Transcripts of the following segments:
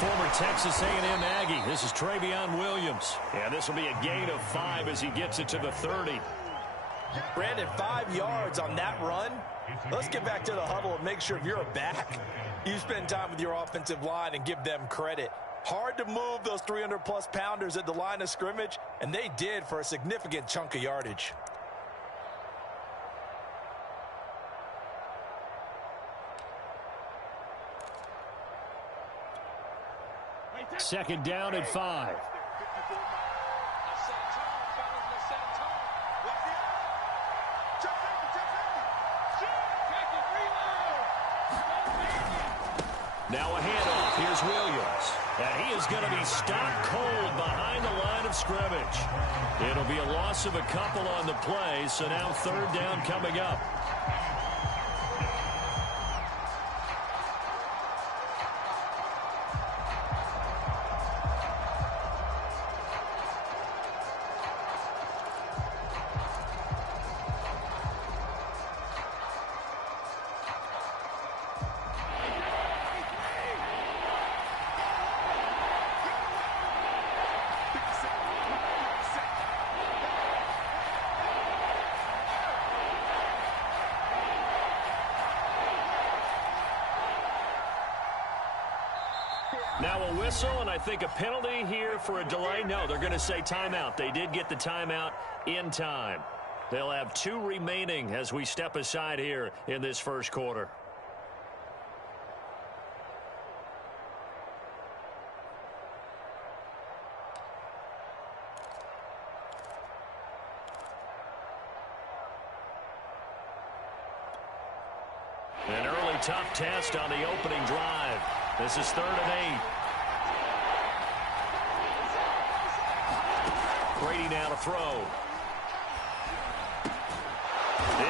former Texas A&M Aggie. This is Travion Williams. Yeah, this will be a gain of 5 as he gets it to the 30. Brandon, 5 yards on that run. Let's get back to the huddle and make sure if you're a back, you spend time with your offensive line and give them credit. Hard to move those 300-plus pounders at the line of scrimmage, and they did for a significant chunk of yardage. Second down and 5. Now a handoff. Here's Williams. And he is going to be stopped cold behind the line of scrimmage. It'll be a loss of a couple on the play, so now third down coming up. Now a whistle, and I think a penalty here for a delay. No, they're going to say timeout. They did get the timeout in time. They'll have 2 remaining as we step aside here in this first quarter. An early tough test on the opening drive. This is 3rd and 8. Brady now to throw.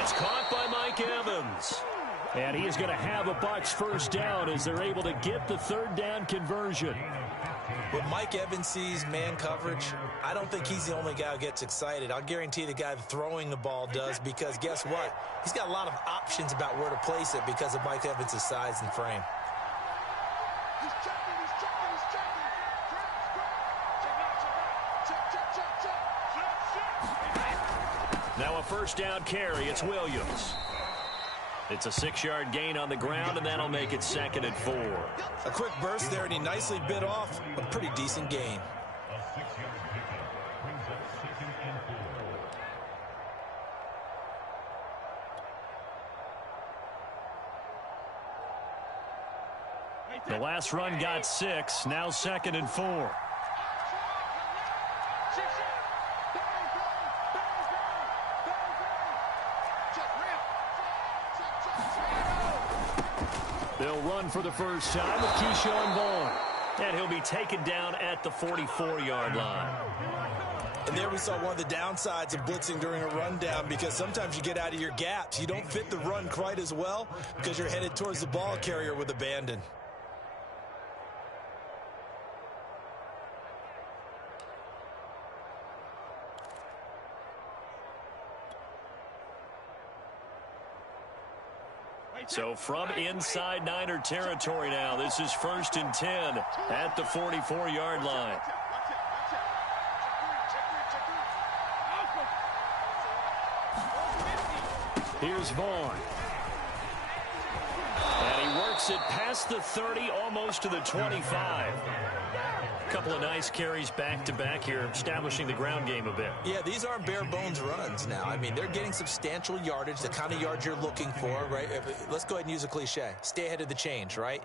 It's caught by Mike Evans. And he is going to have a Bucs first down as they're able to get the 3rd down conversion. When Mike Evans sees man coverage, I don't think he's the only guy who gets excited. I'll guarantee the guy throwing the ball does, because guess what? He's got a lot of options about where to place it because of Mike Evans' size and frame. Now a first down carry. It's Williams. It's a 6-yard gain on the ground, and that'll make it 2nd and 4. A quick burst there, and he nicely bit off a pretty decent gain. The last run got 6. Now 2nd and 4. They'll run for the first time with Keyshawn Vaughn. And he'll be taken down at the 44-yard line. And there we saw one of the downsides of blitzing during a rundown, because sometimes you get out of your gaps. You don't fit the run quite as well because you're headed towards the ball carrier with abandon. So from inside Niner territory now, this is 1st and 10 at the 44-yard line. Here's Vaughn. And he works it past the 30, almost to the 25. A couple of nice carries back-to-back here, establishing the ground game a bit. Yeah, these aren't bare-bones runs now. I mean, they're getting substantial yardage, the kind of yards you're looking for, right? Let's go ahead and use a cliche. Stay ahead of the change, right?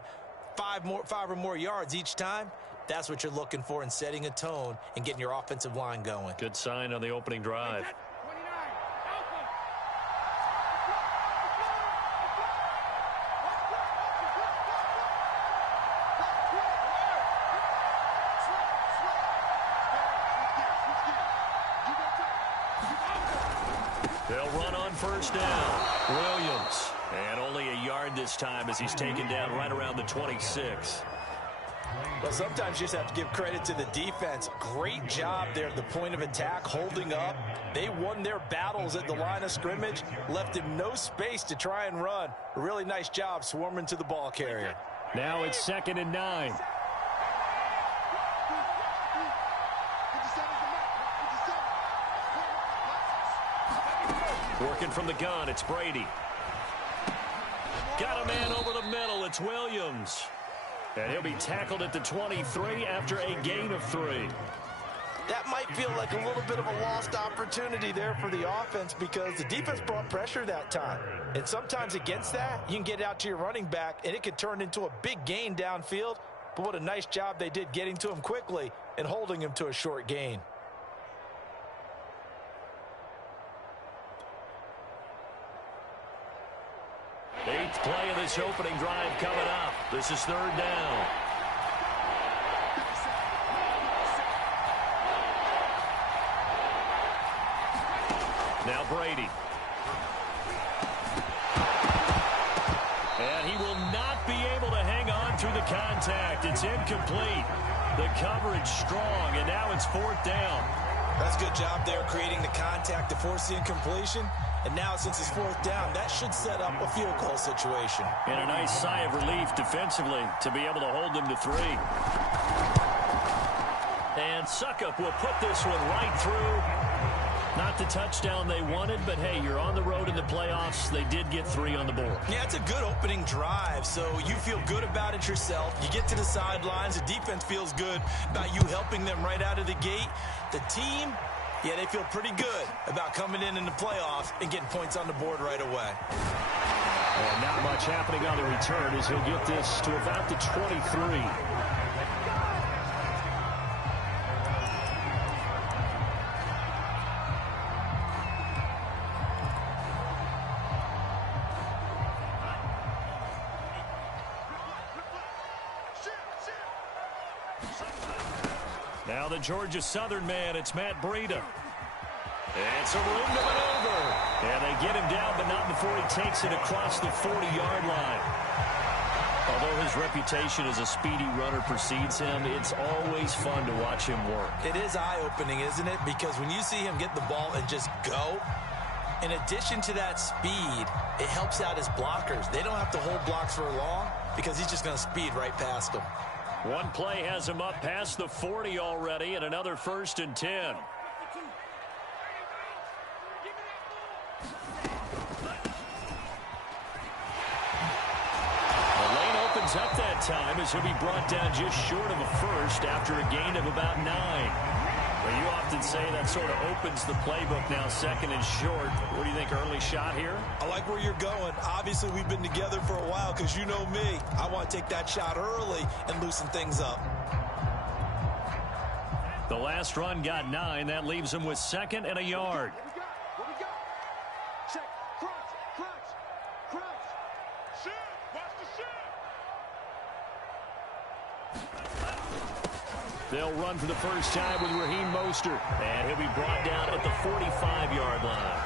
5 or more yards each time. That's what you're looking for in setting a tone and getting your offensive line going. Good sign on the opening drive. They'll run on first down. Williams. And only a yard this time as he's taken down right around the 26. Well, sometimes you just have to give credit to the defense. Great job there at the point of attack, holding up. They won their battles at the line of scrimmage, left him no space to try and run. A really nice job swarming to the ball carrier. Now it's 2nd and 9. Working from the gun, it's Brady. Got a man over the middle, it's Williams. And he'll be tackled at the 23 after a gain of 3. That might feel like a little bit of a lost opportunity there for the offense because the defense brought pressure that time. And sometimes against that, you can get out to your running back, and it could turn into a big gain downfield. But what a nice job they did getting to him quickly and holding him to a short gain. Eighth play of this opening drive coming up. This is 3rd down. Now Brady. And he will not be able to hang on through the contact. It's incomplete. The coverage strong, and now it's 4th down. That's a good job there creating the contact to force the incompletion. And now since it's 4th down, that should set up a field goal situation. And a nice sigh of relief defensively to be able to hold them to 3. And Suckup will put this one right through. Not the touchdown they wanted, but hey, you're on the road in the playoffs. They did get 3 on the board. Yeah, it's a good opening drive, so you feel good about it yourself. You get to the sidelines. The defense feels good about you helping them right out of the gate. The team, yeah, they feel pretty good about coming in the playoffs and getting points on the board right away. And not much happening on the return as he'll get this to about the 23. Now the Georgia Southern man, it's Matt Breida. And some room to maneuver. And they get him down, but not before he takes it across the 40-yard line. Although his reputation as a speedy runner precedes him, it's always fun to watch him work. It is eye-opening, isn't it? Because when you see him get the ball and just go, in addition to that speed, it helps out his blockers. They don't have to hold blocks for long because he's just going to speed right past them. One play has him up past the 40 already, and another 1st and 10. The lane opens up that time as he'll be brought down just short of a first after a gain of about 9. Well, you often say that sort of opens the playbook now, 2nd and short. What do you think, early shot here? I like where you're going. Obviously, we've been together for a while because you know me. I want to take that shot early and loosen things up. The last run got 9. That leaves him with 2nd and a yard. What we got? Check. Crunch. Shoot. Watch the shoot. They'll run for the first time with Raheem Mostert. And he'll be brought down at the 45-yard line.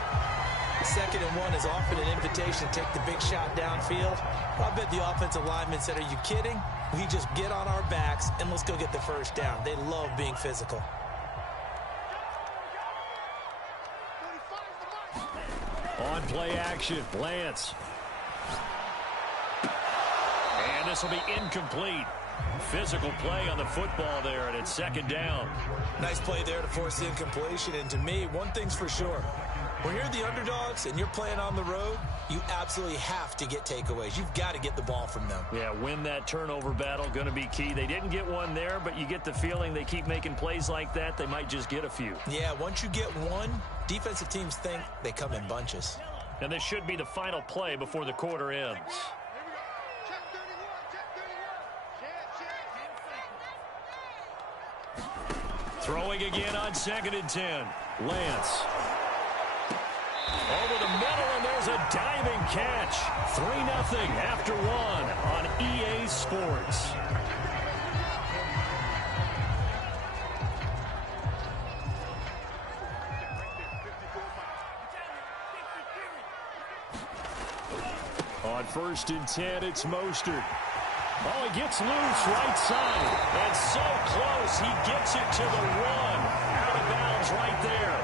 2nd and 1 is often an invitation to take the big shot downfield. I bet the offensive lineman said, are you kidding? We just get on our backs and let's go get the first down. They love being physical. On play action, Lance. And this will be incomplete. Physical play on the football there, and it's 2nd down. Nice play there to force the incompletion. And to me, one thing's for sure. When you're the underdogs and you're playing on the road, you absolutely have to get takeaways. You've got to get the ball from them. Yeah, win that turnover battle, going to be key. They didn't get one there, but you get the feeling they keep making plays like that, they might just get a few. Yeah, once you get one, defensive teams think they come in bunches. And this should be the final play before the quarter ends. Throwing again on 2nd and 10. Lance. Over the middle, and there's a diving catch. 3-0 after 1 on EA Sports. On 1st and 10, it's Mostert. Oh, he gets loose right side. And so close, he gets it to the 1. Out of bounds right there.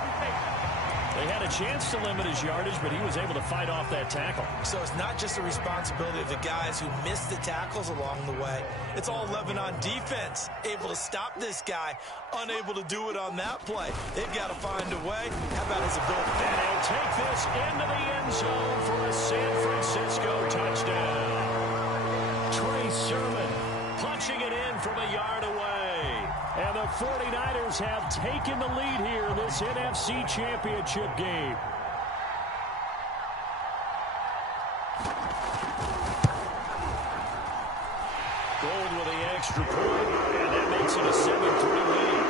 he had a chance to limit his yardage, but he was able to fight off that tackle. So it's not just the responsibility of the guys who missed the tackles along the way. It's all 11 on defense, able to stop this guy, unable to do it on that play. They've got to find a way. How about his ability? And he'll take this into the end zone for a San Francisco touchdown. Trey Sermon punching it in from a yard away. And the 49ers have taken the lead here in this NFC Championship game. Gold with the extra point, and that makes it a 7-3 lead.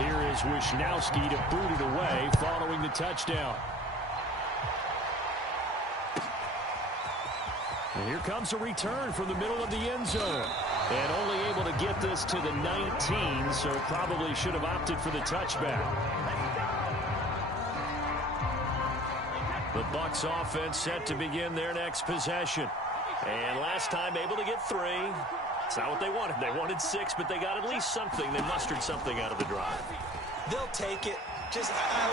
Here is Wisnowski to boot it away following the touchdown. And here comes a return from the middle of the end zone. And only able to get this to the 19, so probably should have opted for the touchback. The Bucs offense set to begin their next possession. And last time able to get 3. It's not what they wanted. They wanted 6, but they got at least something. They mustered something out of the drive. They'll take it. I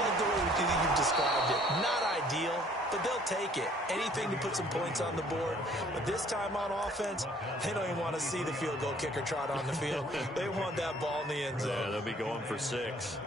like the way you've described it. Not ideal, but they'll take it. Anything to put some points on the board. But this time on offense, they don't even want to see the field goal kicker trot on the field. They want that ball in the end zone. Yeah, they'll be going for 6.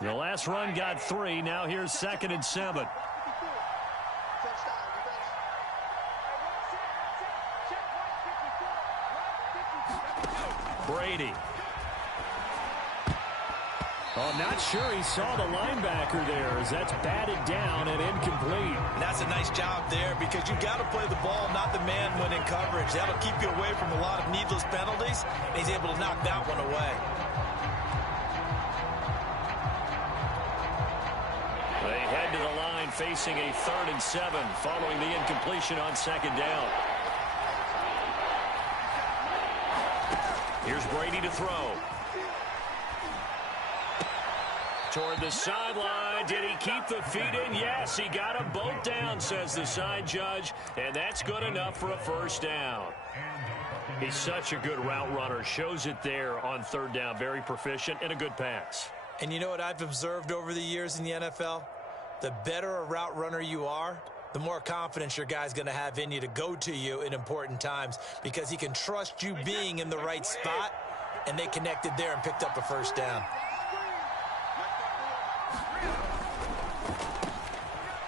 The last run got 3. Now here's 2nd and 7. Brady. Oh, not sure he saw the linebacker there as that's batted down and incomplete. And that's a nice job there because you've got to play the ball, not the man when in coverage. That'll keep you away from a lot of needless penalties, and he's able to knock that one away. They head to the line facing a 3rd and 7 following the incompletion on 2nd down. Here's Brady to throw. Toward the sideline. Did he keep the feet in? Yes, he got them both down, says the side judge, and that's good enough for a 1st down. He's such a good route runner. Shows it there on 3rd down. Very proficient and a good pass. And you know what I've observed over the years in the NFL? The better a route runner you are, the more confidence your guy's going to have in you to go to you in important times because he can trust you being in the right spot, and they connected there and picked up a 1st down.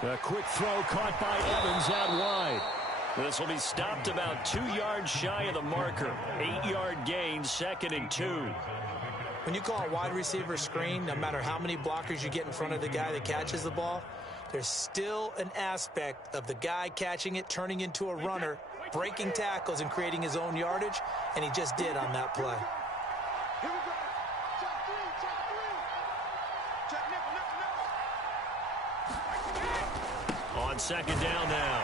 A quick throw caught by Evans out wide. This will be stopped about 2 yards shy of the marker. 8-yard gain, 2nd and 2. When you call a wide receiver screen, no matter how many blockers you get in front of the guy that catches the ball, there's still an aspect of the guy catching it, turning into a runner, breaking tackles and creating his own yardage, and he just did on that play. Here we go. Check 3, check 3. Check nickel. On 2nd down now,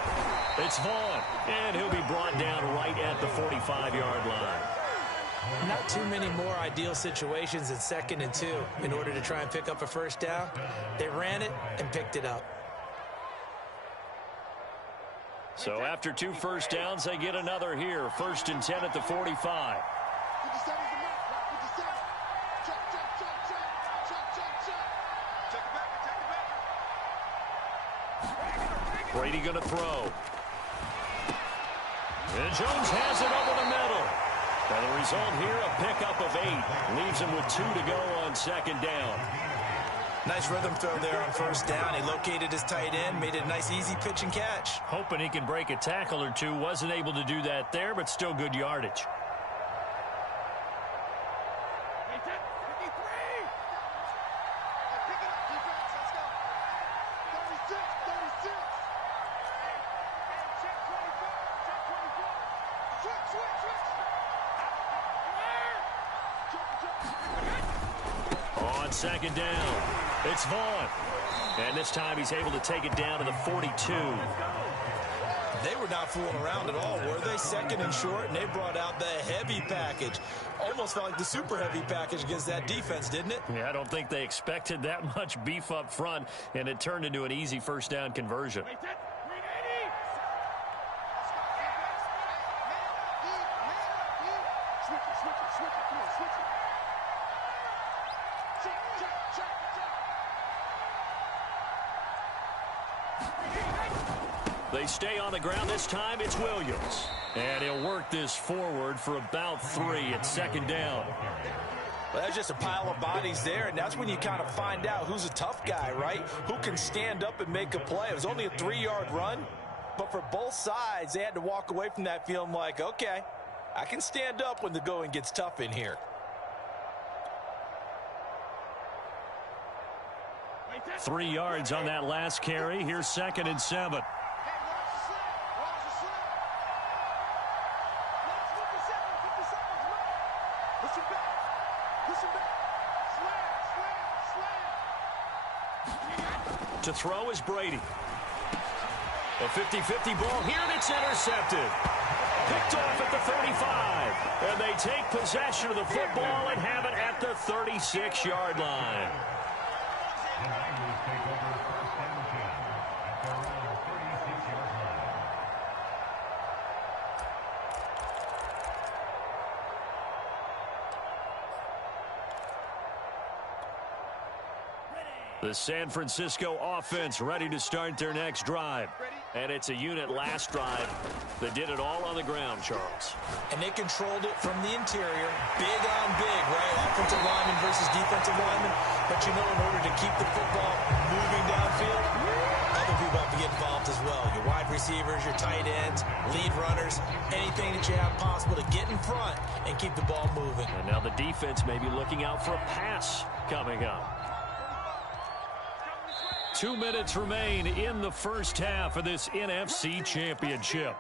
it's Vaughn, and he'll be brought down right at the 45-yard line. Not too many more ideal situations in 2nd and 2 in order to try and pick up a 1st down. They ran it and picked it up. So after 2 1st downs, they get another here. 1st and 10 at the 45. 57's the mark. 57. Check, check, check, check. Check, check, check. Check it back, check it back. Brady going to throw. And Jones has it over the middle. And the result here, a pickup of 8. Leaves him with 2 to go on 2nd down. Nice rhythm throw there on 1st down. He located his tight end, made it a nice easy pitch and catch. Hoping he can break a tackle or 2. Wasn't able to do that there, but still good yardage. On 2nd down, it's Vaughn. And this time he's able to take it down to the 42. They were not fooling around at all, were they? Second and short, and they brought out the heavy package. Almost felt like the super heavy package against that defense, didn't it? Yeah, I don't think they expected that much beef up front, and it turned into an easy first down conversion. They stay on the ground this time. It's Williams. And he'll work this forward for about 3 at second down. Well, that's just a pile of bodies there, and that's when you kind of find out who's a tough guy, right? Who can stand up and make a play. It was only a 3-yard run, but for both sides, they had to walk away from that feeling like, okay, I can stand up when the going gets tough in here. 3 yards on that last carry. Here's 2nd and 7. To throw is Brady. A 50-50 ball here, and it's intercepted. Picked off at the 35. And they take possession of the football and have it at the 36-yard line. The San Francisco offense ready to start their next drive. And it's a unit last drive that did it all on the ground, Charles. And they controlled it from the interior. Big on big, right? Offensive lineman versus defensive lineman. But you know, in order to keep the football moving downfield, other people have to get involved as well. Your wide receivers, your tight ends, lead runners, anything that you have possible to get in front and keep the ball moving. And now the defense may be looking out for a pass coming up. 2 minutes remain in the first half of this NFC Championship.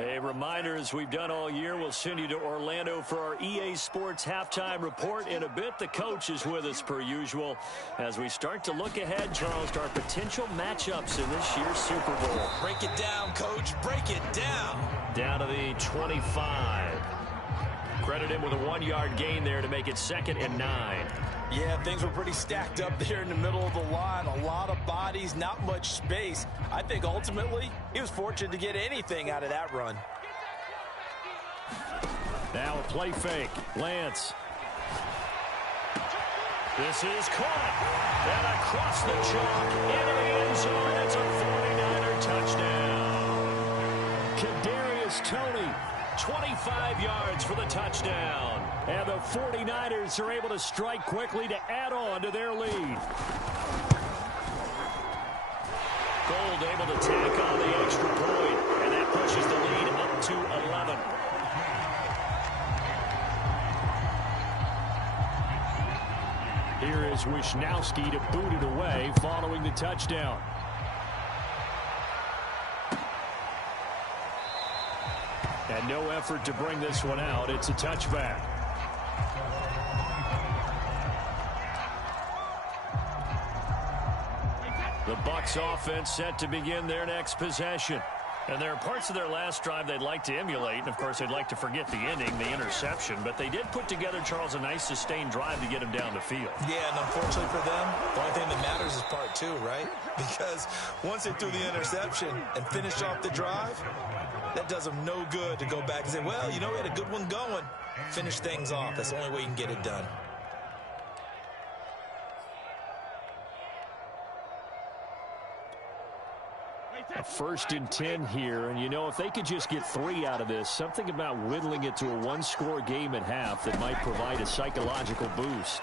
A reminder, as we've done all year, we'll send you to Orlando for our EA Sports halftime report in a bit. The coach is with us per usual as we start to look ahead, Charles, to our potential matchups in this year's Super Bowl. Break it down, Coach. Break it down. Down to the 25. Credit him with a 1-yard gain there to make it 2nd and 9. Yeah, things were pretty stacked up there in the middle of the line. A lot of bodies, not much space. I think ultimately he was fortunate to get anything out of that run. Now a play fake. Lance. This is caught. And across the chalk into the end zone. It's a 49er touchdown. Kadarius Toney, 25 yards for the touchdown. And the 49ers are able to strike quickly to add on to their lead. Gold able to tack on the extra point, and that pushes the lead up to 11. Here is Wisnowski to boot it away following the touchdown. And no effort to bring this one out. It's a touchback. The Bucs offense set to begin their next possession. And there are parts of their last drive they'd like to emulate. And, of course, they'd like to forget the ending, the interception. But they did put together, Charles, a nice sustained drive to get him down the field. Yeah, and unfortunately for them, the only thing that matters is part 2, right? Because once they threw the interception and finished off the drive, that does them no good to go back and say, well, you know, we had a good one going. Finish things off. That's the only way you can get it done. A 1st and 10 here, and you know, if they could just get 3 out of this, something about whittling it to a 1-score game at half that might provide a psychological boost.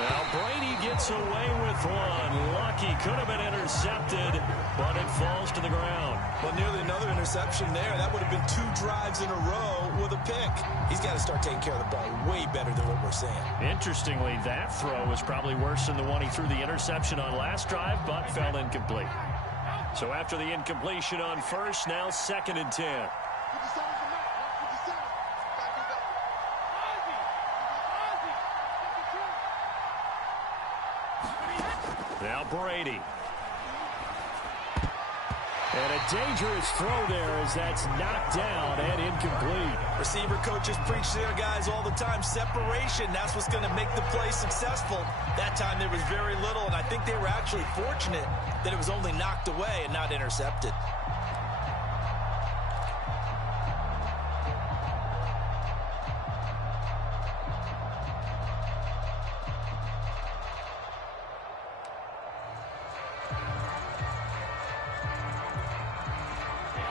Now Brady gets away with one. Lucky, could have been intercepted, but it falls to the ground. Well, nearly another interception there. That would have been 2 drives in a row with a pick. He's got to start taking care of the ball way better than what we're saying. Interestingly, that throw was probably worse than the one he threw the interception on last drive, but fell incomplete. So after the incompletion on first, now 2nd and 10. Now Brady. And a dangerous throw there as that's knocked down and incomplete. Receiver coaches preach to their guys all the time. Separation, that's what's going to make the play successful. That time there was very little, and I think they were actually fortunate that it was only knocked away and not intercepted.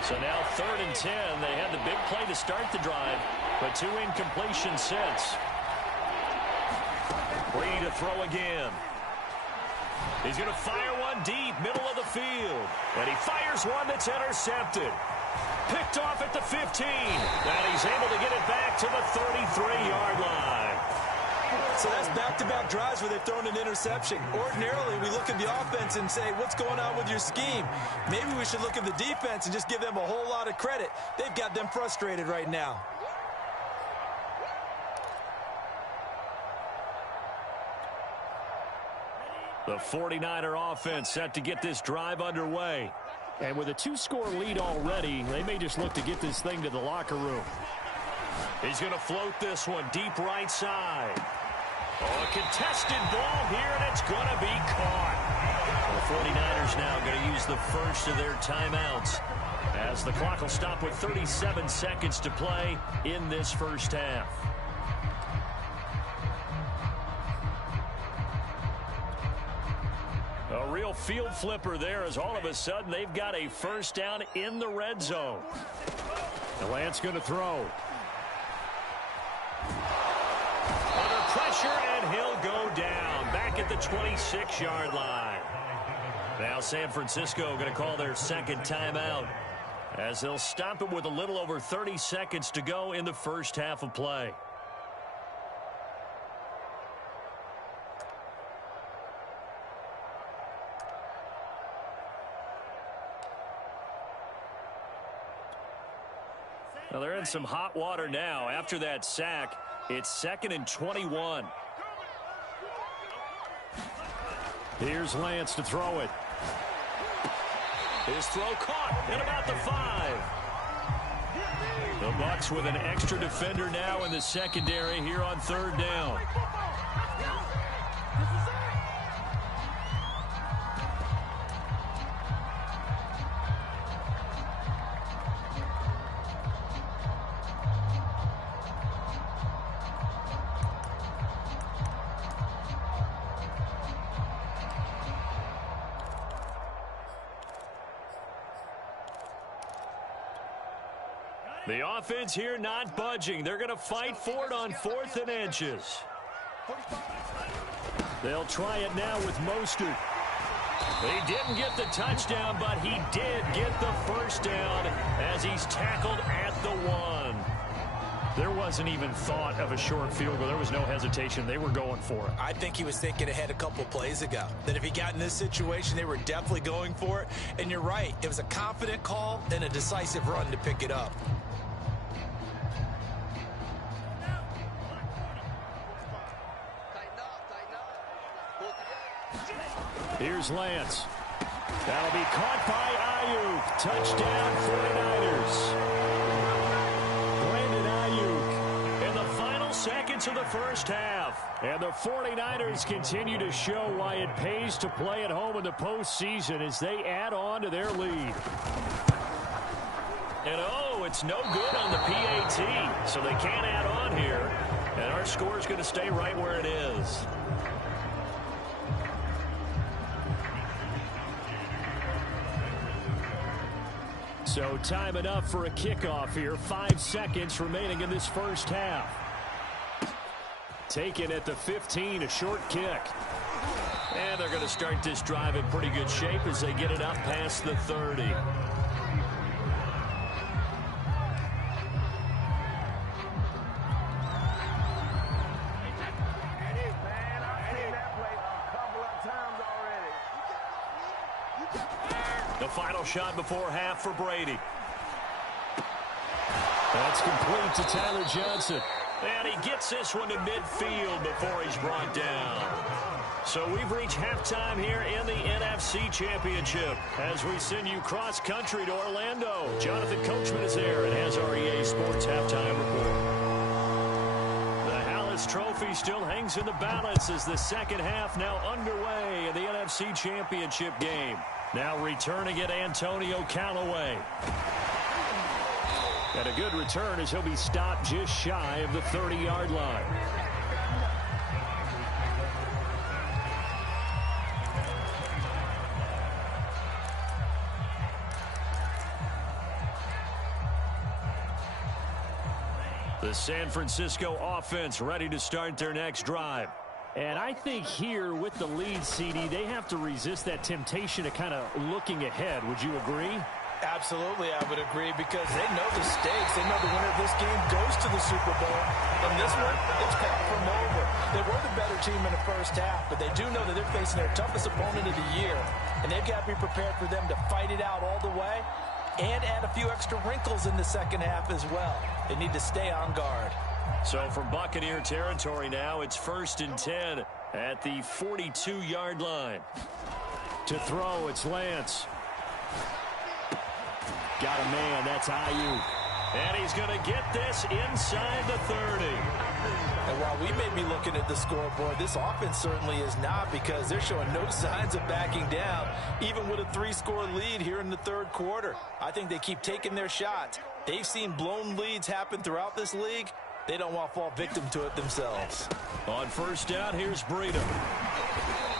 So now 3rd and 10. They had the big play to start the drive, but 2 incompletions since. Brady to throw again. He's going to fire one deep, middle of the field. And he fires one that's intercepted. Picked off at the 15. And he's able to get it back to the 33-yard line. So that's back-to-back drives where they've thrown an interception. Ordinarily, we look at the offense and say, what's going on with your scheme? Maybe we should look at the defense and just give them a whole lot of credit. They've got them frustrated right now. The 49er offense set to get this drive underway. And with a 2-score lead already, they may just look to get this thing to the locker room. He's going to float this one deep right side. Oh, a contested ball here, and it's going to be caught. The 49ers now going to use the first of their timeouts as the clock will stop with 37 seconds to play in this first half. A real field flipper there as all of a sudden they've got a first down in the red zone. And Lance going to throw. Under pressure, and he'll go down back at the 26-yard line. Now San Francisco going to call their second timeout as they'll stop it with a little over 30 seconds to go in the first half of play. Well, they're in some hot water now. After that sack, it's 2nd and 21. Here's Lance to throw it. His throw caught at about the 5. The Bucs with an extra defender now in the secondary here on 3rd down. The offense here not budging. They're going to fight for it on 4th and inches. They'll try it now with Mostert. He didn't get the touchdown, but he did get the first down as he's tackled at the 1. There wasn't even thought of a short field goal. There was no hesitation. They were going for it. I think he was thinking ahead a couple plays ago, that if he got in this situation, they were definitely going for it. And you're right. It was a confident call and a decisive run to pick it up. Here's Lance. That'll be caught by Ayuk. Touchdown 49ers. Brandon Ayuk in the final seconds of the first half. And the 49ers continue to show why it pays to play at home in the postseason as they add on to their lead. And oh, it's no good on the PAT, so they can't add on here. And our score is going to stay right where it is. So time enough for a kickoff here. 5 seconds remaining in this first half. Taken at the 15, a short kick. And they're going to start this drive in pretty good shape as they get it up past the 30. The final shot before half for Brady. That's complete to Tyler Johnson. And he gets this one to midfield before he's brought down. So we've reached halftime here in the NFC Championship as we send you cross-country to Orlando. Jonathan Coachman is there and has our EA Sports halftime report. The Hallis Trophy still hangs in the balance as the second half now underway in the NFC Championship game. Now returning it, Antonio Callaway. And a good return as he'll be stopped just shy of the 30-yard line. The San Francisco offense ready to start their next drive. And I think here with the lead, CD, they have to resist that temptation of kind of looking ahead. Would you agree? Absolutely, I would agree, because they know the stakes. They know the winner of this game goes to the Super Bowl. And this one, it's far from over. They were the better team in the first half, but they do know that they're facing their toughest opponent of the year. And they've got to be prepared for them to fight it out all the way and add a few extra wrinkles in the second half as well. They need to stay on guard. So from Buccaneer territory now, it's 1st and 10 at the 42-yard line. To throw, it's Lance. Got a man, that's Ayuk. And he's going to get this inside the 30. And while we may be looking at the scoreboard, this offense certainly is not, because they're showing no signs of backing down, even with a 3-score lead here in the third quarter. I think they keep taking their shots. They've seen blown leads happen throughout this league. They don't want to fall victim to it themselves. On first down, here's Breida.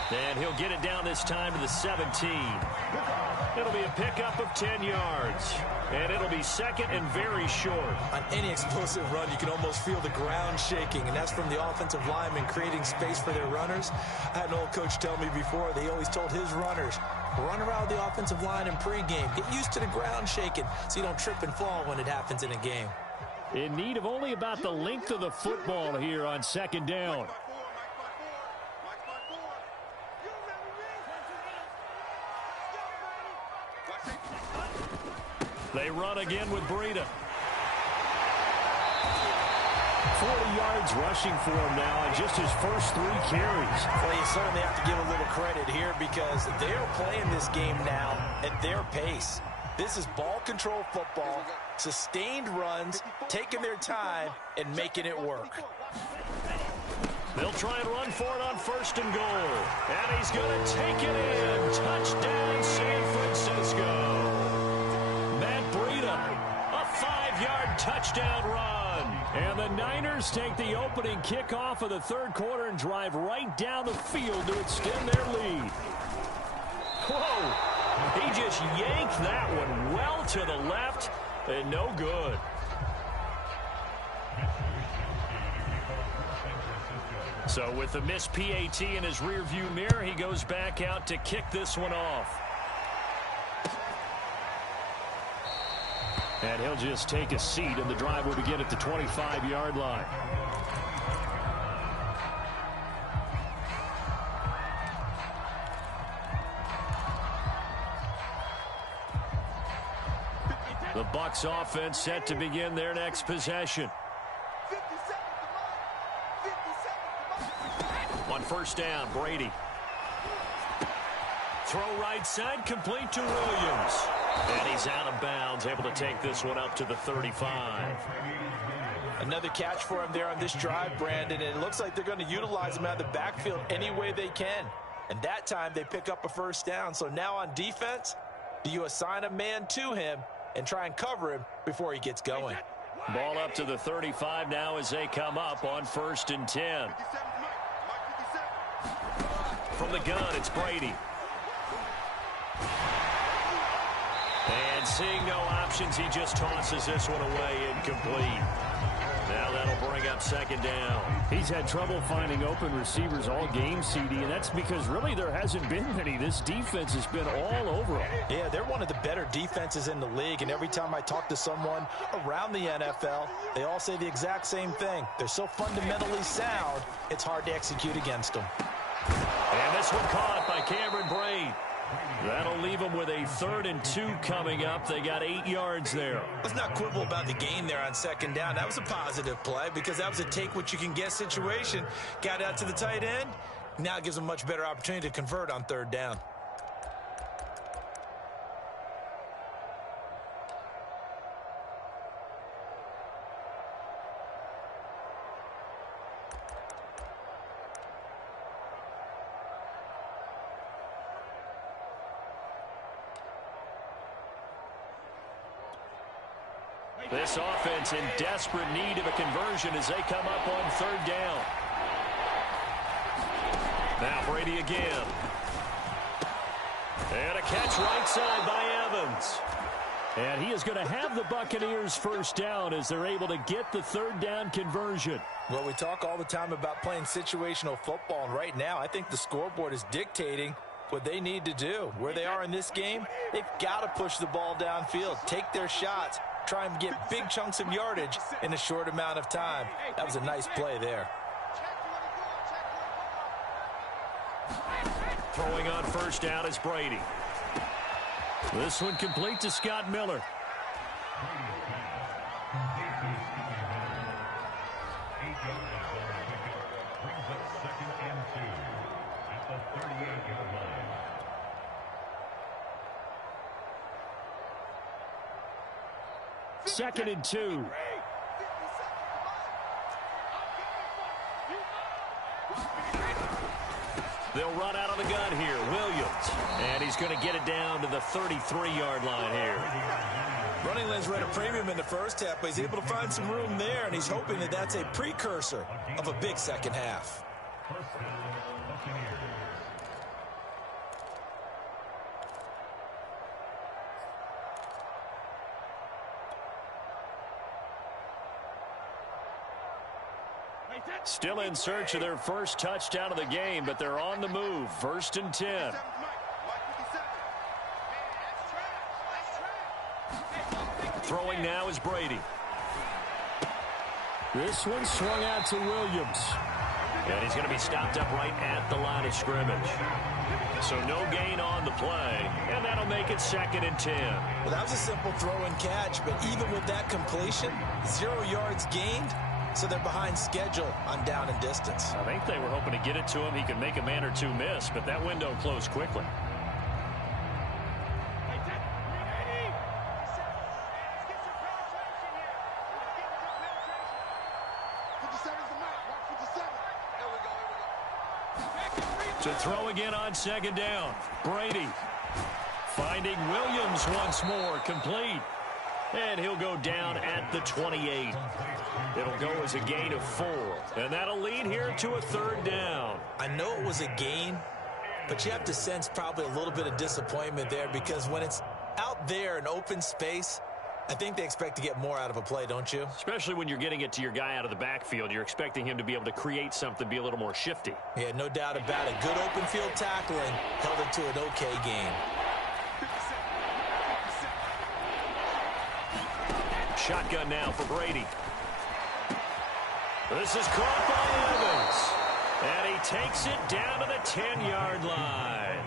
And he'll get it down this time to the 17. It'll be a pickup of 10 yards. And it'll be second and very short. On any explosive run, you can almost feel the ground shaking, and that's from the offensive linemen creating space for their runners. I had an old coach tell me before, they always told his runners, run around the offensive line in pregame. Get used to the ground shaking so you don't trip and fall when it happens in a game. In need of only about the length of the football here on second down. They run again with Breida. 40 yards rushing for him now in just his first 3 carries. Well, you certainly have to give a little credit here, because they're playing this game now at their pace. This is ball control football, sustained runs, taking their time, and making it work. They'll try and run for it on 1st and goal. And he's going to take it in. Touchdown, San Francisco. Matt Breida, a 5-yard touchdown run. And the Niners take the opening kickoff of the third quarter and drive right down the field to extend their lead. Whoa. He just yanked that one well to the left, and no good. So with the missed PAT in his rearview mirror, he goes back out to kick this one off. And he'll just take a seat, and the drive will begin at the 25-yard line. The Bucs offense set to begin their next possession. On first down, Brady. Throw right side, complete to Williams. And he's out of bounds, able to take this one up to the 35. Another catch for him there on this drive, Brandon, and it looks like they're going to utilize him out of the backfield any way they can. And that time they pick up a first down. So now on defense, do you assign a man to him and try and cover him before he gets going? Ball up to the 35 now as they come up on 1st and 10. From the gun, it's Brady. And seeing no options, he just tosses this one away incomplete. Now that'll bring up on second down. He's had trouble finding open receivers all game, CD, and that's because really there hasn't been many. This defense has been all over them. Yeah, they're one of the better defenses in the league, and every time I talk to someone around the NFL, they all say the exact same thing. They're so fundamentally sound, it's hard to execute against them. And this one caught by Cameron Braid. That'll leave them with a 3rd and 2 coming up. They got 8 yards there. Let's not quibble about the gain there on second down. That was a positive play because that was a take-what-you-can-get situation. Got out to the tight end. Now it gives them a much better opportunity to convert on 3rd down. This offense in desperate need of a conversion as they come up on 3rd down. Now Brady again. And a catch right side by Evans. And he is going to have the Buccaneers first down as they're able to get the 3rd down conversion. Well, we talk all the time about playing situational football, and right now I think the scoreboard is dictating what they need to do. Where they are in this game, they've got to push the ball downfield, take their shots, try and get big chunks of yardage in a short amount of time. That was a nice play there. Throwing on first down is Brady. This one complete to Scott Miller. Second and 2. They'll run out of the gun here. Williams. And he's going to get it down to the 33-yard line here. Running lanes were at a premium in the first half, but he's able to find some room there, and he's hoping that that's a precursor of a big second half. Still in search of their first touchdown of the game, but they're on the move. 1st and 10. Throwing now is Brady. This one swung out to Williams. And he's going to be stopped up right at the line of scrimmage. So no gain on the play, and that'll make it 2nd and 10. Well, that was a simple throw and catch, but even with that completion, 0 yards gained. So they're behind schedule on down and distance. I think they were hoping to get it to him. He could make a man or two miss, but that window closed quickly. To throw again on 2nd down. Brady finding Williams once more, complete. And he'll go down at the 28. It'll go as a gain of 4. And that'll lead here to a 3rd down. I know it was a gain, but you have to sense probably a little bit of disappointment there because when it's out there in open space, I think they expect to get more out of a play, don't you? Especially when you're getting it to your guy out of the backfield. You're expecting him to be able to create something, be a little more shifty. Yeah, no doubt about it. Good open field tackling held it to an okay game. Shotgun now for Brady. This is caught by Evans. And he takes it down to the 10-yard line.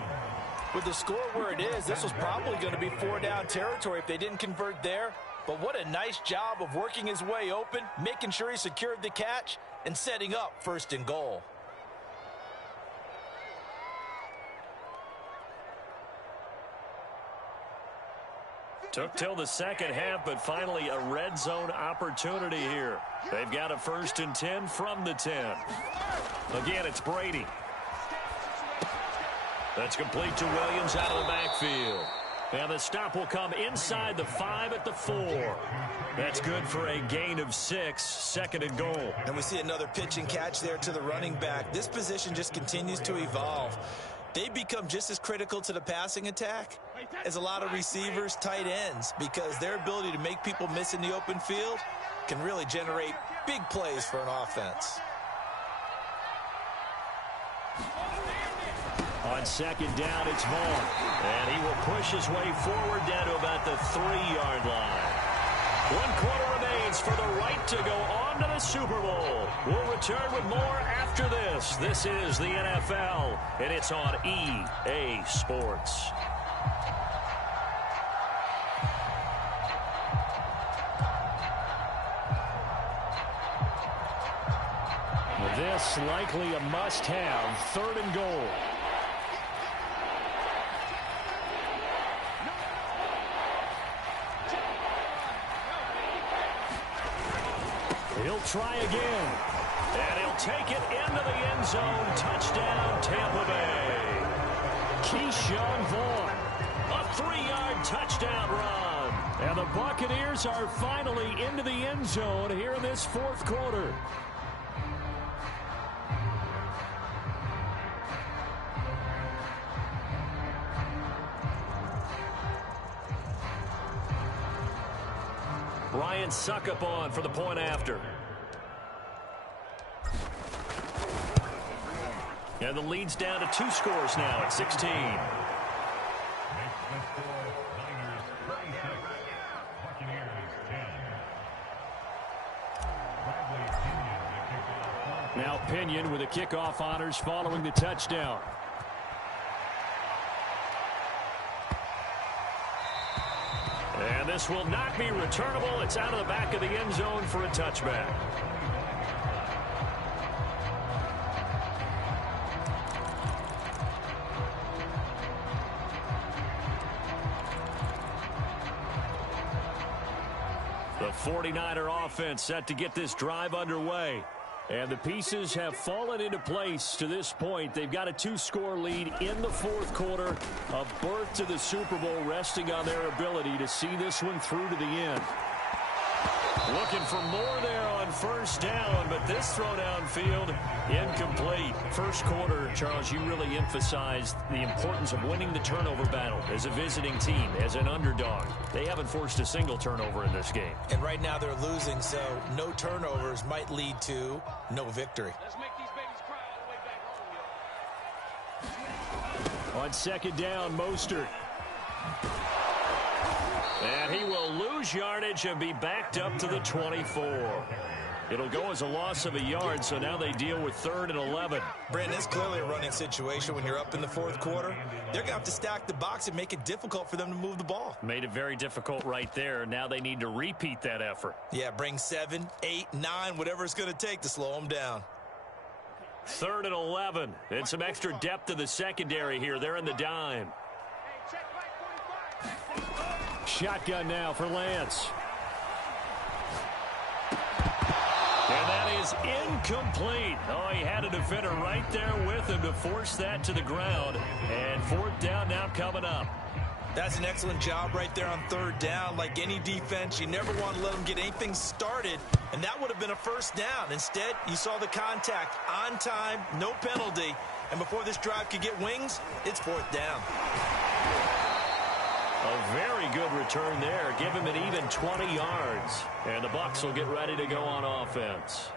With the score where it is, this was probably going to be 4-down territory if they didn't convert there. But what a nice job of working his way open, making sure he secured the catch, and setting up 1st and goal. Took till the second half, but finally a red zone opportunity here. They've got a 1st and 10 from the 10. Again, it's Brady. That's complete to Williams out of the backfield. And the stop will come inside the 5 at the 4. That's good for a gain of 6, 2nd and goal. And we see another pitch and catch there to the running back. This position just continues to evolve. They become just as critical to the passing attack as a lot of receivers, tight ends, because their ability to make people miss in the open field can really generate big plays for an offense. On second down, it's Vaughn. And he will push his way forward down to about the 3-yard line. 1 quarter remains for the right to go on to the Super Bowl. We'll return with more after this. This is the NFL, and it's on EA Sports. This likely a must-have, 3rd and goal. He'll try again, and he'll take it into the end zone. Touchdown, Tampa Bay. Keyshawn Vaughn, a 3-yard touchdown run. And the Buccaneers are finally into the end zone here in this 4th quarter. Ryan Suckup on for the point after. And the lead's down to 2 scores now at 16. Now Pinion with the kickoff honors following the touchdown. And this will not be returnable. It's out of the back of the end zone for a touchback. The 49er offense set to get this drive underway. And the pieces have fallen into place to this point. They've got a 2-score lead in the 4th quarter. A berth to the Super Bowl resting on their ability to see this one through to the end. Looking for more there on 1st down, but this throw downfield incomplete. 1st quarter, Charles, you really emphasized the importance of winning the turnover battle as a visiting team, as an underdog. They haven't forced a single turnover in this game. And right now they're losing, so no turnovers might lead to no victory. Let's make these babies cry all the way back home, yo. On 2nd down, Mostert. And he will lose yardage and be backed up to the 24. It'll go as a loss of a yard, so now they deal with 3rd and 11. Brandon, it's clearly a running situation when you're up in the 4th quarter. They're going to have to stack the box and make it difficult for them to move the ball. Made it very difficult right there. Now they need to repeat that effort. Yeah, bring 7, 8, 9, whatever it's going to take to slow them down. 3rd and 11. And some extra depth to the secondary here. They're in the dime. Shotgun now for Lance. And that is incomplete. Oh, he had a defender right there with him to force that to the ground. And 4th down now coming up. That's an excellent job right there on 3rd down. Like any defense, you never want to let them get anything started, and that would have been a 1st down. Instead, you saw the contact on time, no penalty, and before this drive could get wings, it's 4th down. A very good return there. Give him an even 20 yards. And the Bucs will get ready to go on offense.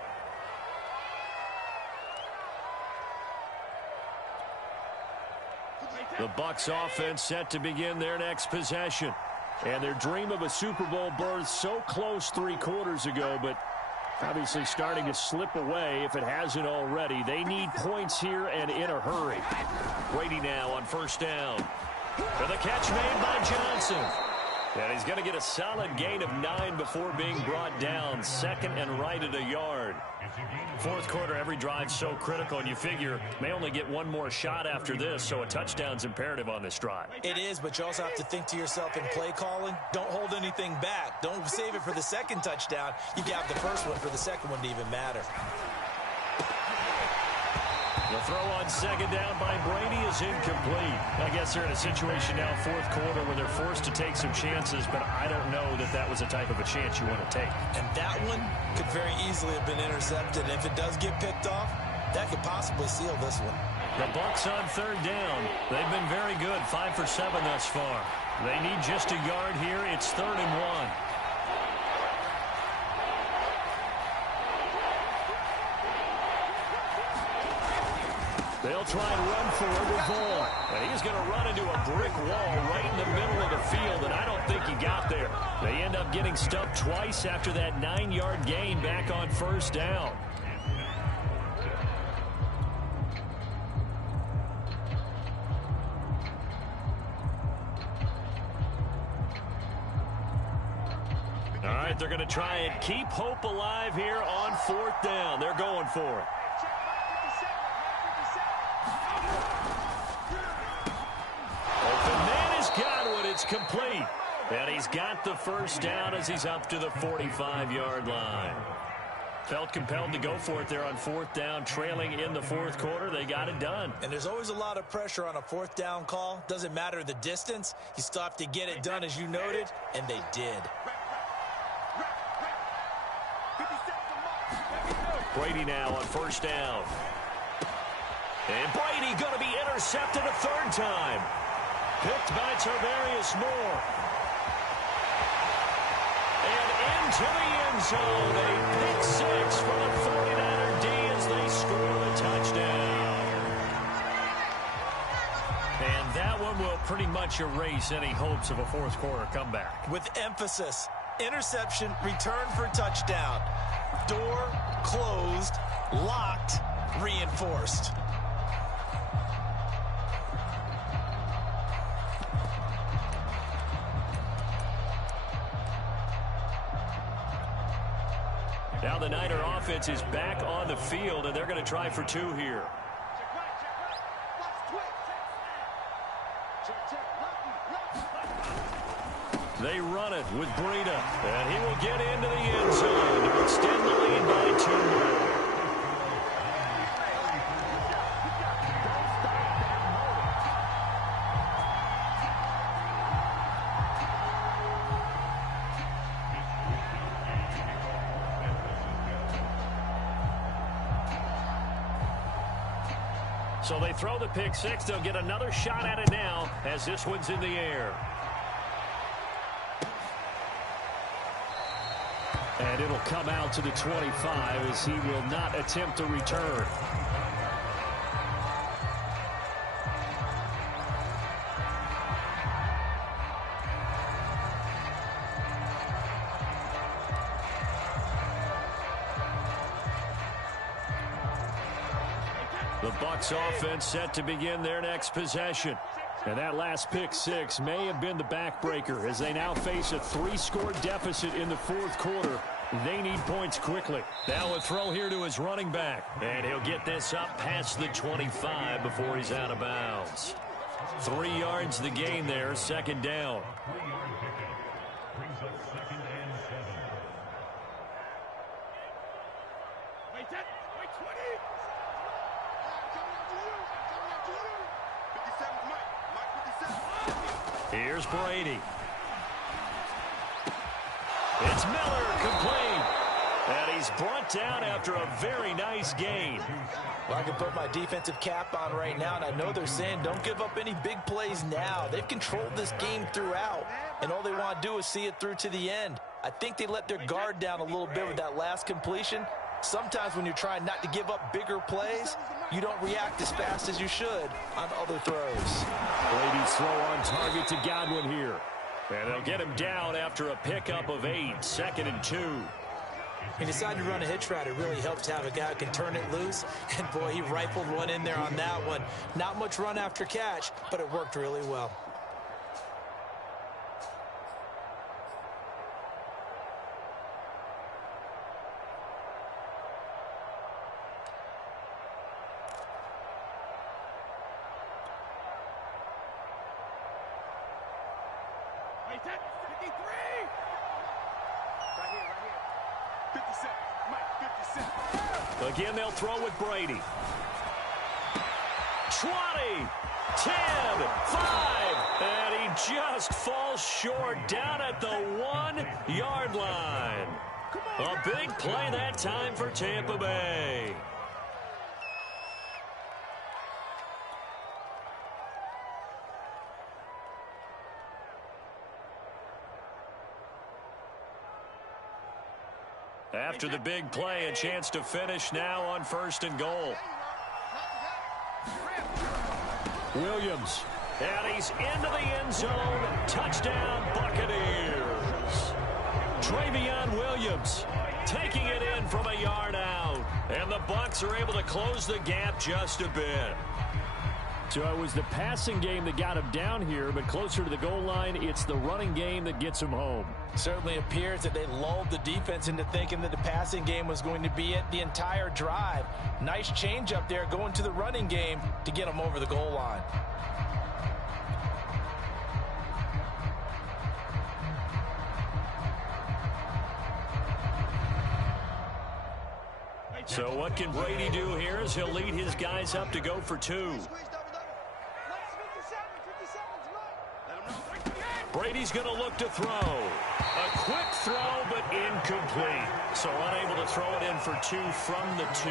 The Bucs offense set to begin their next possession. And their dream of a Super Bowl berth so close 3 quarters ago, but obviously starting to slip away if it hasn't already. They need points here and in a hurry. Brady now on 1st down. For the catch made by Johnson. And he's going to get a solid gain of 9 before being brought down. 2nd and right at a yard. 4th quarter, every drive so critical, and you figure may only get one more shot after this, so a touchdown's imperative on this drive. It is, but you also have to think to yourself in play calling, don't hold anything back. Don't save it for the 2nd touchdown. You got the 1st one for the 2nd one to even matter. The throw on 2nd down by Brady is incomplete. I guess they're in a situation now, 4th quarter, where they're forced to take some chances, but I don't know that that was the type of a chance you want to take. And that one could very easily have been intercepted. And if it does get picked off, that could possibly seal this one. The Bucs on 3rd down. They've been very good, 5 for 7 thus far. They need just a yard here. It's 3rd and 1. They'll try and run for it with Vaughn. And he's going to run into a brick wall right in the middle of the field, and I don't think he got there. They end up getting stuffed twice after that 9-yard gain back on first down. All right, they're going to try and keep hope alive here on fourth down. They're going for it. Open man is Godwin. It's complete. And he's got the first down as he's up to the 45-yard line. Felt compelled to go for it there on fourth down, trailing in the fourth quarter. They got it done. And there's always a lot of pressure on a fourth down call. Doesn't matter the distance. You still have to get it done, as you noted, and they did. Brady now on first down. And Brady going to be intercepted a third time. Picked by Tarvarius Moore. And into the end zone. A pick six for the 49er D as they score the touchdown. And that one will pretty much erase any hopes of a fourth quarter comeback. With emphasis, interception, return for touchdown. Door closed, locked, reinforced. Now the Niner offense is back on the field, and they're going to try for two here. They run it with Breida, and he will get into the end zone to extend the lead by 2 more. So they throw the pick six. They'll get another shot at it now as this one's in the air. And it'll come out to the 25 as he will not attempt to return. The Bucs offense set to begin their next possession. And that last pick six may have been the backbreaker as they now face a 3-score deficit in the fourth quarter. They need points quickly. Now a throw here to his running back. And he'll get this up past the 25 before he's out of bounds. 3 yards the gain there, second down. Here's Brady. It's Miller, complete. And he's brought down after a very nice gain. Well, I can put my defensive cap on right now, and I know they're saying don't give up any big plays now. They've controlled this game throughout, and all they want to do is see it through to the end. I think they let their guard down a little bit with that last completion. Sometimes when you're trying not to give up bigger plays, you don't react as fast as you should on other throws. Brady's throw on target to Godwin here. And they'll get him down after a pickup of 8, 2nd and 2. He decided to run a hitch route. It really helps to have a guy who can turn it loose. And, boy, he rifled one in there on that one. Not much run after catch, but it worked really well. Again, they'll throw with Brady. 20, 10, 5, and he just falls short down at the 1-yard line. A big play that time for Tampa Bay. After the big play, a chance to finish now on 1st and goal. Williams. And he's into the end zone. Touchdown, Buccaneers. Travion Williams taking it in from a yard out. And the Bucs are able to close the gap just a bit. So it was the passing game that got him down here, but closer to the goal line, it's the running game that gets him home. Certainly appears that they lulled the defense into thinking that the passing game was going to be it the entire drive. Nice change up there going to the running game to get them over the goal line. So what can Brady do here as he'll lead his guys up to go for two? Brady's going to look to throw. A quick throw, but incomplete. So unable to throw it in for two from the two.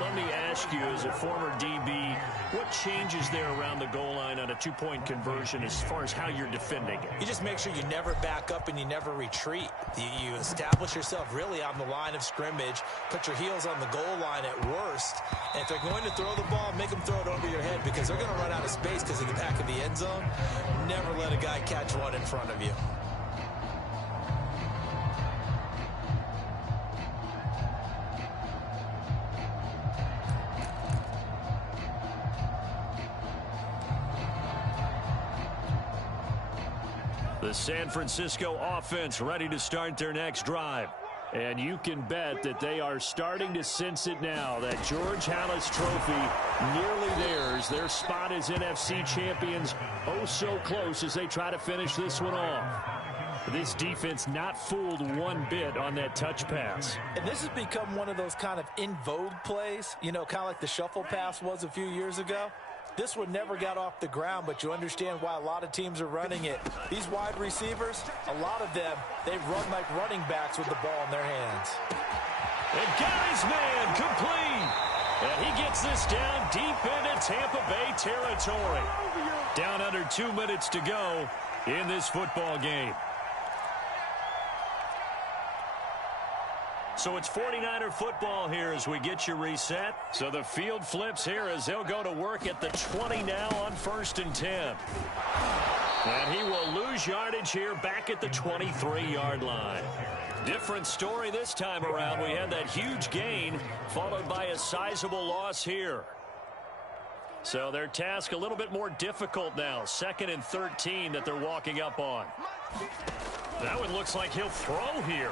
Let me ask you, as a former DB, what changes there around the goal line on a two-point conversion as far as how you're defending it? You just make sure you never back up and you never retreat. You establish yourself really on the line of scrimmage, put your heels on the goal line at worst, and if they're going to throw the ball, make them throw it over your head because they're going to run out of space because of the back of the end zone. Never let a guy catch one in front of you. The San Francisco offense ready to start their next drive. And you can bet that they are starting to sense it now. That George Halas trophy nearly theirs. Their spot as NFC champions oh so close as they try to finish this one off. This defense not fooled one bit on that touch pass. And this has become one of those kind of in vogue plays, you know, kind of like the shuffle pass was a few years ago. This one never got off the ground, but you understand why a lot of teams are running it. These wide receivers, a lot of them, they run like running backs with the ball in their hands. And got his man complete. And he gets this down deep into Tampa Bay territory. Down under 2 minutes to go in this football game. So it's 49er football here as we get you reset. So the field flips here as they'll go to work at the 20 now on 1st and 10. And he will lose yardage here back at the 23-yard line. Different story this time around. We had that huge gain followed by a sizable loss here. So their task a little bit more difficult now. 2nd and 13 that they're walking up on. That one looks like he'll throw here.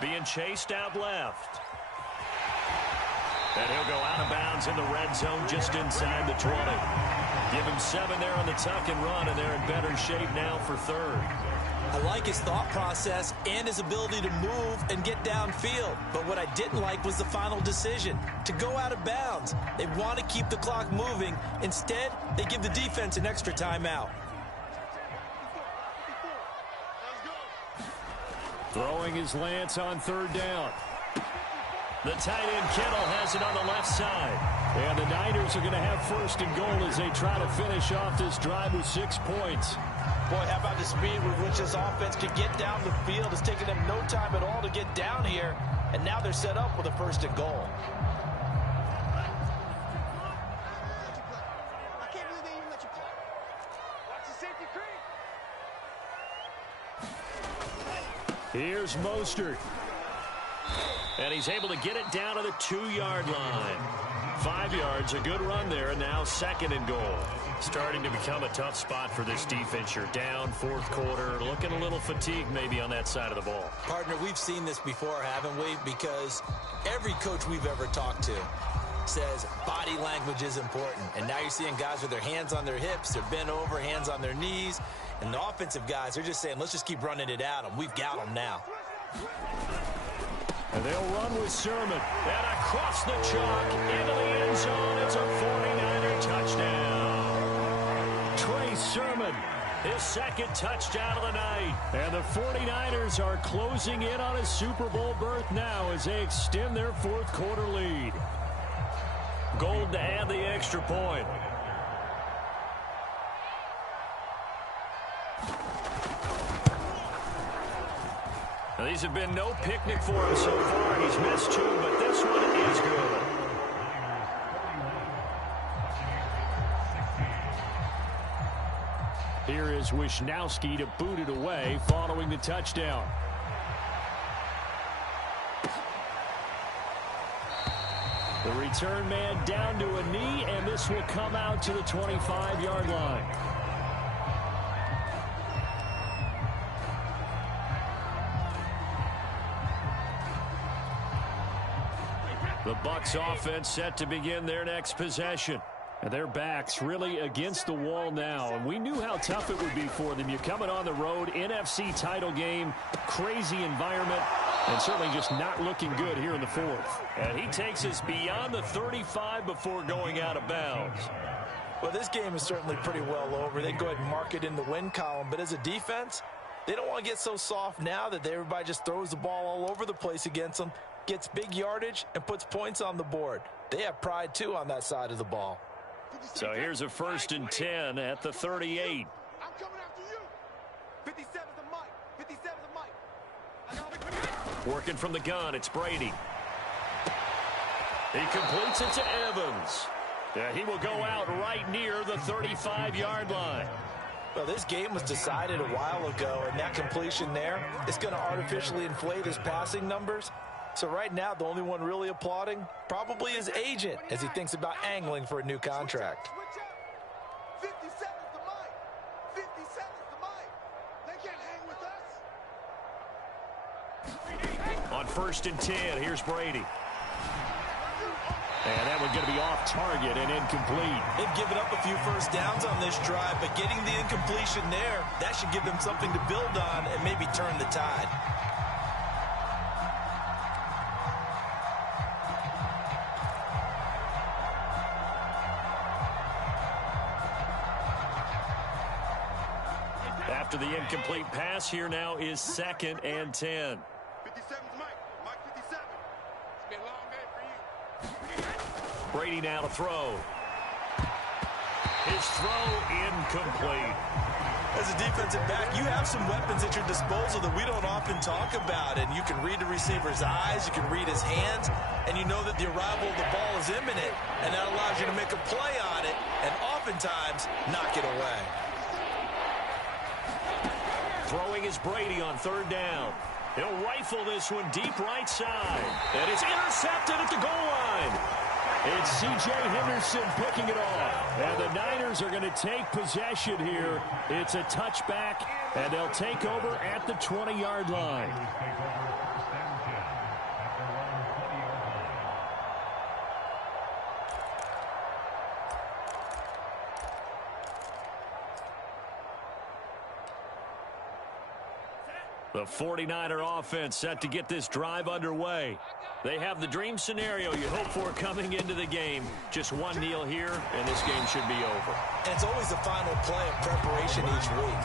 Being chased out left. And he'll go out of bounds in the red zone just inside the 20. Give him 7 there on the tuck and run, and they're in better shape now for 3rd. I like his thought process and his ability to move and get downfield. But what I didn't like was the final decision, to go out of bounds. They want to keep the clock moving. Instead, they give the defense an extra timeout. Throwing his Lance on 3rd down. The tight end Kittle has it on the left side. And the Niners are going to have 1st and goal as they try to finish off this drive with 6 points. Boy, how about the speed with which this offense can get down the field? It's taken them no time at all to get down here. And now they're set up with a 1st and goal. I can't believe they even let you play. Watch the safety creep. Here's Mostert. And he's able to get it down to the 2-yard line. 5 yards, a good run there, and now 2nd and goal. Starting to become a tough spot for this defense. You're down 4th quarter, looking a little fatigued maybe on that side of the ball. Partner, we've seen this before, haven't we? Because every coach we've ever talked to says body language is important. And now you're seeing guys with their hands on their hips, they're bent over, hands on their knees. And the offensive guys, they're just saying, let's just keep running it at them. We've got them now. And they'll run with Sermon. And across the chalk into the end zone. It's a 49er touchdown. Trey Sermon, His 2nd touchdown of the night. and the 49ers are closing in on a Super Bowl berth now as they extend their 4th quarter lead. Gold to add the extra point. Now, these have been no picnic for him so far. He's missed 2, but this one is good. allows Wisnowski to boot it away following the touchdown. The return man down to a knee, and this will come out to the 25-yard line. The Bucs offense set to begin their next possession. And their backs really against the wall now. And we knew how tough it would be for them. You're coming on the road, NFC title game, crazy environment, and certainly just not looking good here in the fourth. And he takes us beyond the 35 before going out of bounds. Well, this game is certainly pretty well over. They can go ahead and mark it in the win column. But as a defense, they don't want to get so soft now that everybody just throws the ball all over the place against them, gets big yardage, and puts points on the board. They have pride, too, on that side of the ball. So here's a 1st and 10 at the 38. I'm coming after you. 57's the mic. 57's the mic. Working from the gun, it's Brady. He completes it to Evans. He will go out right near the 35-yard line. Well, this game was decided a while ago, and that completion there is going to artificially inflate his passing numbers. So right now, the only one really applauding probably his agent as he thinks about angling for a new contract. 57's the mic. 57's the mic. They can't hang with us. On 1st and 10, here's Brady. And that one's going to be off target and incomplete. They've given up a few first downs on this drive, but getting the incompletion there, that should give them something to build on and maybe turn the tide. After the incomplete pass, here now is 2nd and 10. 57's Mike. Mike 57. It's been a long day for you. Brady now to throw. His throw incomplete. As a defensive back, you have some weapons at your disposal that we don't often talk about. And you can read the receiver's eyes, you can read his hands, and you know that the arrival of the ball is imminent, and that allows you to make a play on it and oftentimes knock it away. Throwing is Brady on 3rd down. He'll rifle this one deep right side. And it's intercepted at the goal line. It's C.J. Henderson picking it off. And the Niners are going to take possession here. It's a touchback, and they'll take over at the 20-yard line. The 49er offense set to get this drive underway. They have the dream scenario you hope for coming into the game. Just one kneel here, and this game should be over. And it's always the final play of preparation each week.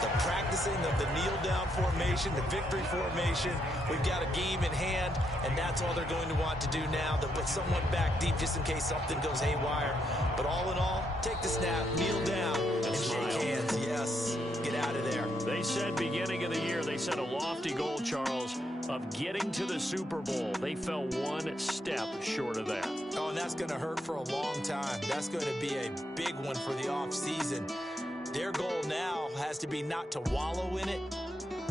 The practicing of the kneel-down formation, the victory formation. We've got a game in hand, and that's all they're going to want to do now. They'll put someone back deep just in case something goes haywire. But all in all, take the snap, kneel down, and shake hands. Yes, get out of there. They said beginning of the year, they set a lofty goal, Charles, of getting to the Super Bowl. They fell one step short of that. Oh, and that's going to hurt for a long time. That's going to be a big one for the offseason. Their goal now has to be not to wallow in it,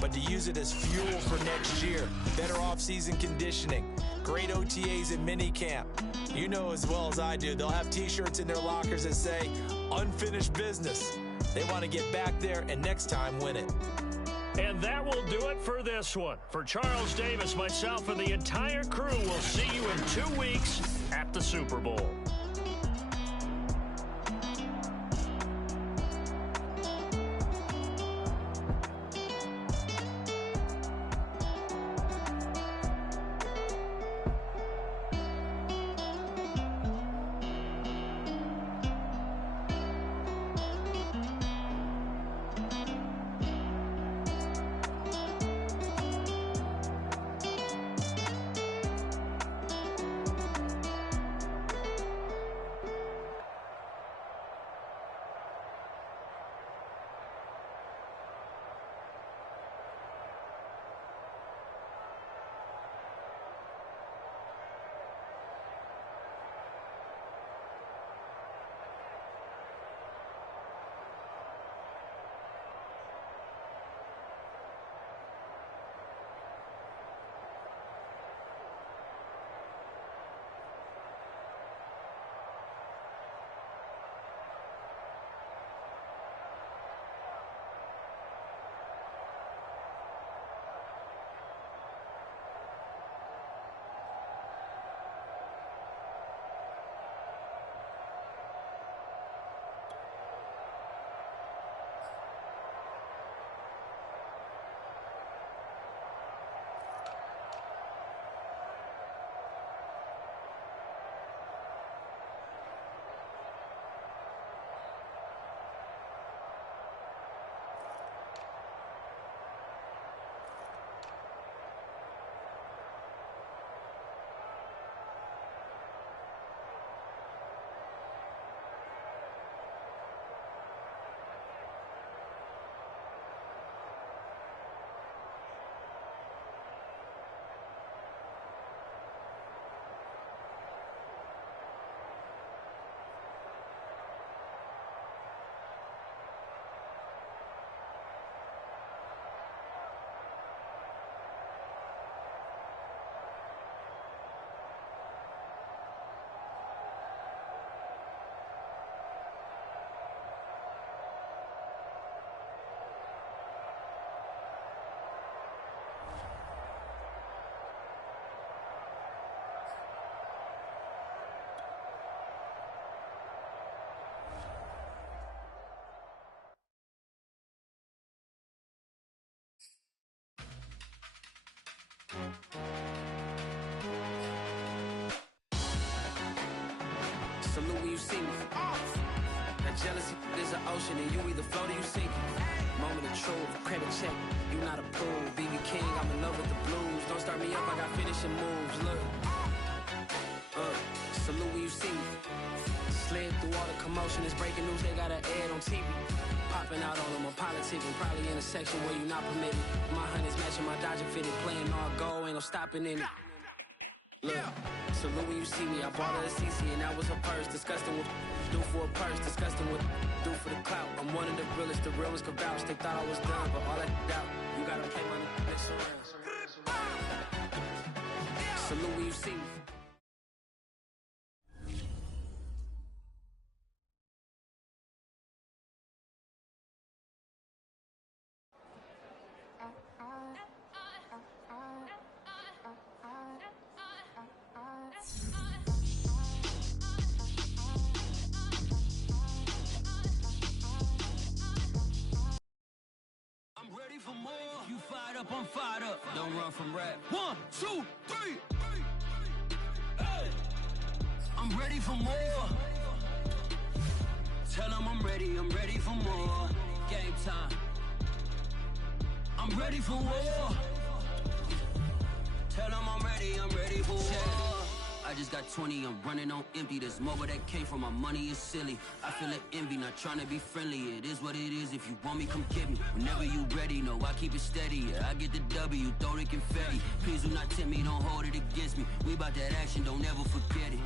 but to use it as fuel for next year. Better offseason conditioning, great OTAs and minicamp. You know as well as I do, they'll have T-shirts in their lockers that say, unfinished business. They want to get back there and next time win it. And that will do it for this one. For Charles Davis, myself, and the entire crew, we'll see you in 2 weeks at the Super Bowl. Salute when you see me. That jealousy is an ocean, and you either float or you sink. Moment of truth, credit check, you not approved. BB King, I'm in love with the blues. Don't start me up, I got finishing moves. Look, salute when you see me. Slid through all the commotion, it's breaking news, they got an ad on TV. Popping out on them on politicking, probably in a section where you not permitted. My honey's matching my Dodger fitted, playing all goal, ain't no stopping in it. Look, salute when you see me, I bought her a CC and that was her purse. Disgusting what do for a purse, disgusting what do for the clout. I'm one of the realest, the realest could vouch. They thought I was done, but all that doubt, you gotta play my next around. Salute when you see me. I'm fired up. Don't run from rap. 1, 2, 3. Hey. I'm ready for more. Tell them I'm ready for more. Game time. I'm ready for war. Tell them I'm ready for war. I just got 20, I'm running on empty. This more where that came from, my money is silly. I feel it envy, not trying to be friendly. It is what it is, if you want me, come get me. Whenever you ready, no, I keep it steady. Yeah, I get the W, throw the confetti. Please do not tempt me, don't hold it against me. We about that action, don't ever forget it.